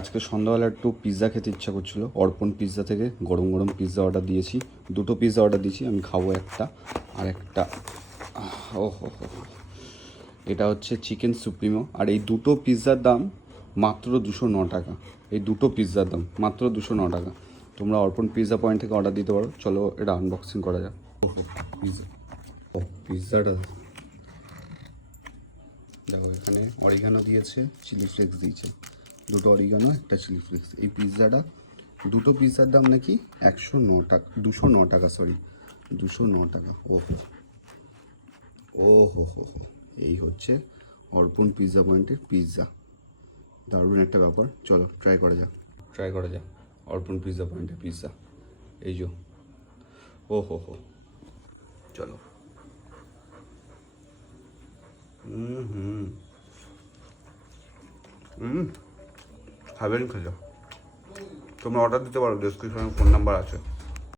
আজকে সন্ধ্যাবেলা একটু পিৎজা খেতে ইচ্ছা করছিল, অর্পণ পিৎজা থেকে গরম গরম পিৎজা অর্ডার দিয়েছি। দুটো পিৎজা অর্ডার দিয়েছি, আমি খাবো একটা আর একটা। ও হো হো, এটা হচ্ছে চিকেন সুপ্রিমো, আর এই দুটো পিৎজার দাম মাত্র 209 টাকা। এই দুটো পিৎজার দাম মাত্র 209 টাকা। তোমরা অর্পণ পিৎজা পয়েন্ট থেকে অর্ডার দিতে পারো। চলো এটা আনবক্সিং করা যাক। ও পিৎজা, ও পিৎজাটা দেখো, এখানে অরিগানো দিয়েছে, চিলি ফ্লেক্স দিয়েছে, দুটো অরিগানো একটা চিলি ফ্লেক্স। এই পিৎজাটা দুটো পিৎজার দাম নাকি 109 টাকা, 209 টাকা, সরি 209 টাকা। ও ও হো হো হো, এই হচ্ছে অর্পণ পিৎজা পয়েন্টের পিৎজা। দারুণ একটা ব্যাপার। চলো ট্রাই করা যাক অর্পণ পিৎজা পয়েন্টের পিৎজা। এই যে, ও হো হো, চলো। খাবেন খেলো, তোমরা অর্ডার দিতে পারো, ডেসক্রিপশনে ফোন নাম্বার আছে।